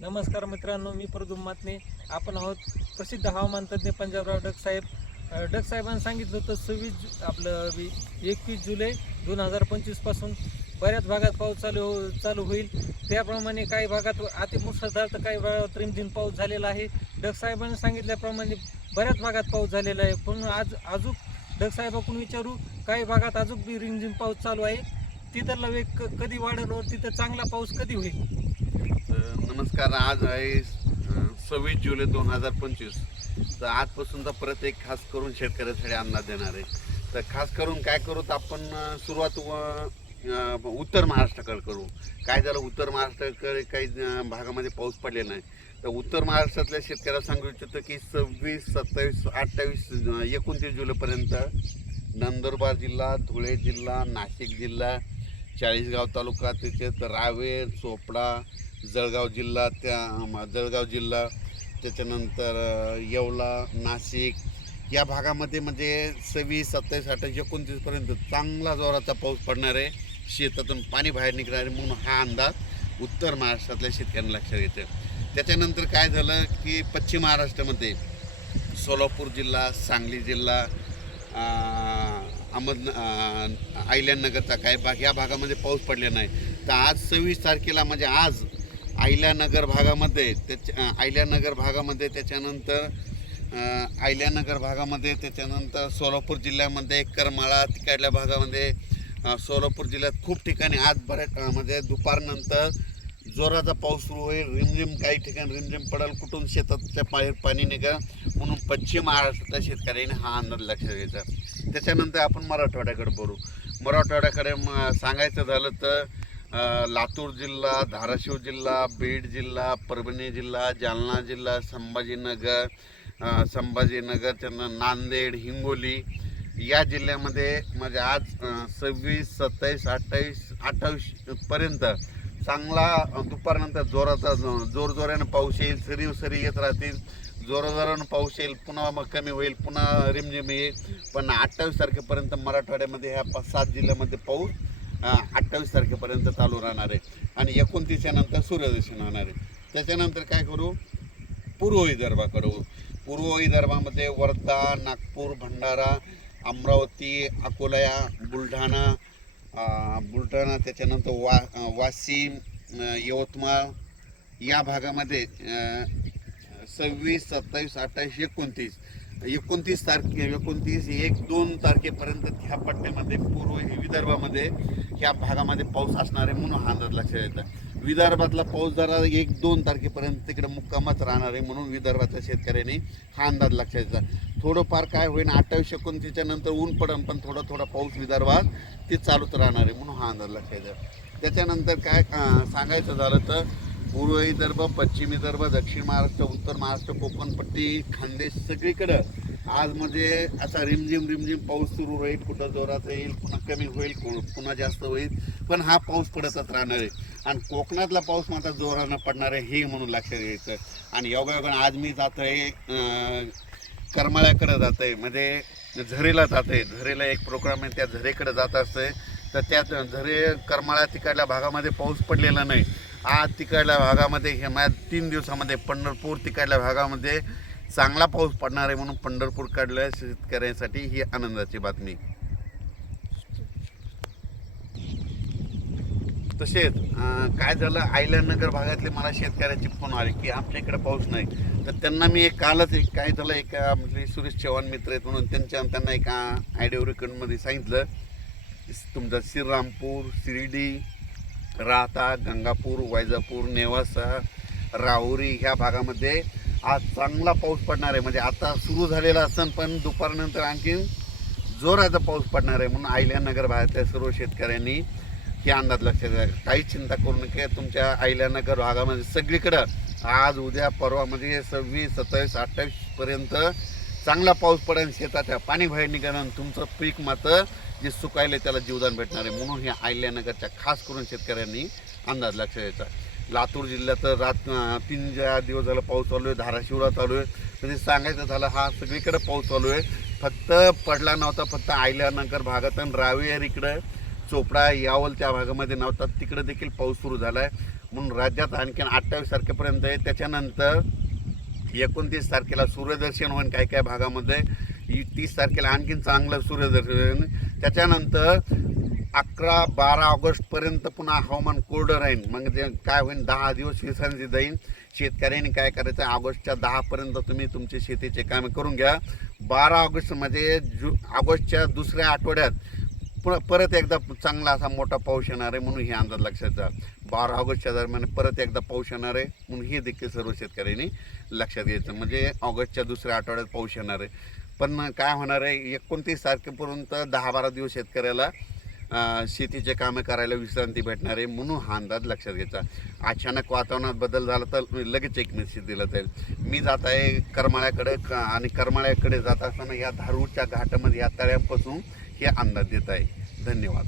नमस्कार मित्रांनो, मी प्रदुम मातने. आपण आहोत प्रसिद्ध हवामान तज्ज्ञ पंजाबराव डक साहेब. डक साहेबांनी सांगितलं होतं 21 जुलै 2025 पासून बऱ्याच भागात पाऊस चालू होईल. त्याप्रमाणे काही भागात अतिमुसळधार तर काही भागात रिमझिम पाऊस झालेला आहे. डक साहेबांनी सांगितल्याप्रमाणे बऱ्याच भागात पाऊस झालेला आहे. पण अजून डक साहेबाकडून विचारू, काही भागात अजून बी रिमझिम पाऊस चालू आहे. तिथला वेग कधी वाढेल व तिथं चांगला पाऊस कधी होईल? नमस्कार. आज आहे 26 जुलै 2025. तर आजपासूनचा परत एक खास करून शेतकऱ्यासाठी अंदाज देणार आहे. तर खास करून काय करू तर आपण सुरुवात उत्तर महाराष्ट्राकडे करू. काय झालं, उत्तर महाराष्ट्राकडे काही भागामध्ये पाऊस पडलेला नाही. तर उत्तर महाराष्ट्रातल्या शेतकऱ्याला सांगू इच्छितो की 26, 27, 28, 29 जुलैपर्यंत नंदुरबार जिल्हा, धुळे जिल्हा, नाशिक जिल्हा, चाळीसगाव तालुका, त्याच्यात रावेर, चोपडा, जळगाव जिल्हा, त्याच्यानंतर येवला, नाशिक या भागामध्ये म्हणजे 26, 27, 28, 29पर्यंत चांगला जोराचा पाऊस पडणार आहे. शेतातून पाणी बाहेर निघणार आहे म्हणून हा अंदाज उत्तर महाराष्ट्रातल्या शेतकऱ्यांना लक्षात येते. त्याच्यानंतर काय झालं की पश्चिम महाराष्ट्रामध्ये सोलापूर जिल्हा, सांगली जिल्हा, अहिल्यानगरचा काही भाग या भागामध्ये पाऊस पडलेला नाही. तर आज 26 तारखेला म्हणजे आज अहिल्यानगर भागामध्ये त्याच्यानंतर सोलापूर जिल्ह्यामध्ये करमाळा तिकडल्या भागामध्ये सोलापूर जिल्ह्यात खूप ठिकाणी आज बऱ्याच म्हणजे दुपारनंतर जोराचा पाऊस सुरू होईल. रिमझिम काही ठिकाणी रिमझिम पडेल, कुठून शेताच्या बाहेर पाणी निघा म्हणून पश्चिम महाराष्ट्रातल्या शेतकऱ्यांनी हा अंदाज लक्षात घ्यायचा. त्याच्यानंतर आपण मराठवाड्याकडे बोलू. मराठवाड्याकडे सांगायचं झालं तर लातूर जिल्हा, धाराशिव जिल्हा, बीड जिल्हा, परभणी जिल्हा, जालना जिल्हा, संभाजीनगर, नांदेड, हिंगोली या जिल्ह्यामध्ये म्हणजे आज 26, 27, 28पर्यंत चांगला दुपारनंतर जोरानं पाऊस येईल. सरी येत राहतील. जोरानं पाऊस येईल, पुन्हा मग कमी होईल, पुन्हा रिमझिम येईल. पण 28 तारखेपर्यंत मराठवाड्यामध्ये ह्या 5-7 जिल्ह्यामध्ये पाऊस 28 तारखेपर्यंत चालू राहणार आहे आणि 29 नंतर सूर्यदर्शन होणार आहे. त्याच्यानंतर काय करू, पूर्व विदर्भाकडे. पूर्व विदर्भामध्ये वर्धा, नागपूर, भंडारा, अमरावती, अकोला, बुलढाणा, त्याच्यानंतर वाशिम, यवतमाळ या भागामध्ये 26, 27, 28, 29 तारखे 1-2 तारखेपर्यंत ह्या पट्ट्यामध्ये पूर्व विदर्भामध्ये ह्या भागामध्ये पाऊस असणार आहे म्हणून हा अंदाज लक्षात येतं. विदर्भातला पाऊस जरा 1-2 तारखेपर्यंत तिकडे मुक्कामात राहणार आहे म्हणून विदर्भाच्या शेतकऱ्यांनी हा अंदाज लक्षात येतो. थोडंफार काय होईल 28-29 नंतर ऊन पडेल, पण थोडा पाऊस विदर्भात ते चालूच राहणार आहे म्हणून हा अंदाज लक्षात येतो. त्याच्यानंतर काय सांगायचं झालं तर पूर्व विदर्भ, पश्चिम विदर्भ, दक्षिण महाराष्ट्र, उत्तर महाराष्ट्र, कोकणपट्टी, खानदेश सगळीकडं आज म्हणजे असा रिमझिम पाऊस सुरू होईल. कुठं जोरात येईल, पुन्हा कमी होईल, पुन्हा जास्त होईल, पण हा पाऊस पडतच राहणार आहे. आणि कोकणातला पाऊस मात्र जोरानं पडणार आहे हे म्हणून लक्षात घ्यायचं. आणि योगायोगानं आज मी जात आहे करमाळ्याकडे जात आहे, म्हणजे झरेला जात आहे. झरेला एक प्रोग्राम आहे, त्या झरेकडे जात असते. तर त्यात करमाळा तिकडल्या भागामध्ये पाऊस पडलेला नाही. आज तिकडल्या भागामध्ये हे 3 दिवसामध्ये पंढरपूर तिकडल्या भागामध्ये चांगला पाऊस पडणार आहे म्हणून पंढरपूरकडल्या शेतकऱ्यांसाठी ही आनंदाची बातमी. तसेच काय झालं, अहिल्यानगर भागातले मला शेतकऱ्याचे फोन आले की आमच्या इकडे पाऊस नाही. तर त्यांना मी कालच काय झालं, एका म्हणजे सुरेश चव्हाण मित्र आहेत म्हणून त्यांना एका आयडिओ रेकॉर्डमध्ये सांगितलं तुमचा श्रीरामपूर, शिर्डी, राहता, गंगापूर, वैजापूर, नेवासा, राहुरी ह्या भागामध्ये आज चांगला पाऊस पडणार आहे. म्हणजे आता सुरू झालेला असेल पण दुपारनंतर आणखी जोराचा पाऊस पडणार आहे म्हणून अहिल्यानगर भागातल्या सर्व शेतकऱ्यांनी हे अंदाज लक्षात घ्या. काही चिंता करू नका. तुमच्या अहिल्यानगर भागामध्ये सगळीकडं आज उद्या परवा म्हणजे 26, 27, 28पर्यंत चांगला पाऊस पडेल. शेताच्या पाणी बाहेर निघालं, तुमचं पीक मात्र जे सुकायले त्याला जीवदान भेटणार आहे म्हणून ह्या अहिल्यानगरच्या खास करून शेतकऱ्यांनी अंदाज लक्षात घ्यायचा. लातूर जिल्ह्यात 3 दिवस झालं पाऊस चालू आहे. धाराशिवला चालू आहे. म्हणजे सांगायचं झालं हा सगळीकडे पाऊस चालू आहे. फक्त पडला नव्हता फक्त अहिल्यानगर भागात, रावेर इकडं, चोपडा, यावल त्या भागामध्ये नव्हता, तिकडे देखील पाऊस सुरू झाला आहे. म्हणून राज्यात आणखीन 28 तारखेपर्यंत आहे. त्याच्यानंतर 29 तारखेला सूर्यदर्शन होईल काही काही भागामध्ये. 30 तारखेला आणखीन चांगलं सूर्यदर्शन. त्याच्यानंतर 11-12 ऑगस्टपर्यंत पुन्हा हवामान कोरडं राहील. मग ते काय होईल, 10 दिवस विश्रांती जाईल. शेतकऱ्यांनी काय करायचं, ऑगस्टच्या 10पर्यंत तुम्ही तुमचे शेतीचे कामे करून घ्या. 12 ऑगस्ट म्हणजे ऑगस्टच्या दुसऱ्या आठवड्यात परत एकदा चांगला असा मोठा पाऊस येणार आहे, म्हणून हे अंदाज लक्षात घ्या. 12 ऑगस्टच्या दरम्यान परत एकदा पाऊस येणार आहे, म्हणून हे देखील सर्व शेतकऱ्यांनी लक्षात घ्यायचं. म्हणजे ऑगस्टच्या दुसऱ्या आठवड्यात पाऊस येणार आहे. पण काय होणार आहे, 29 तारखेपर्यंत 10-12 दिवस शेतकऱ्याला शेतीचे कामे करायला विश्रांती भेटणार आहे, म्हणून हा अंदाज लक्षात घ्यायचा. अचानक वातावरणात बदल झाला तर लगेच एक मेसेज दिला जाईल. मी जात आहे करमाळ्याकडे आणि करमाळ्याकडे जात असताना या धारूरच्या घाटामध्ये या तळ्यापासून हे अंदाज देत आहे. धन्यवाद.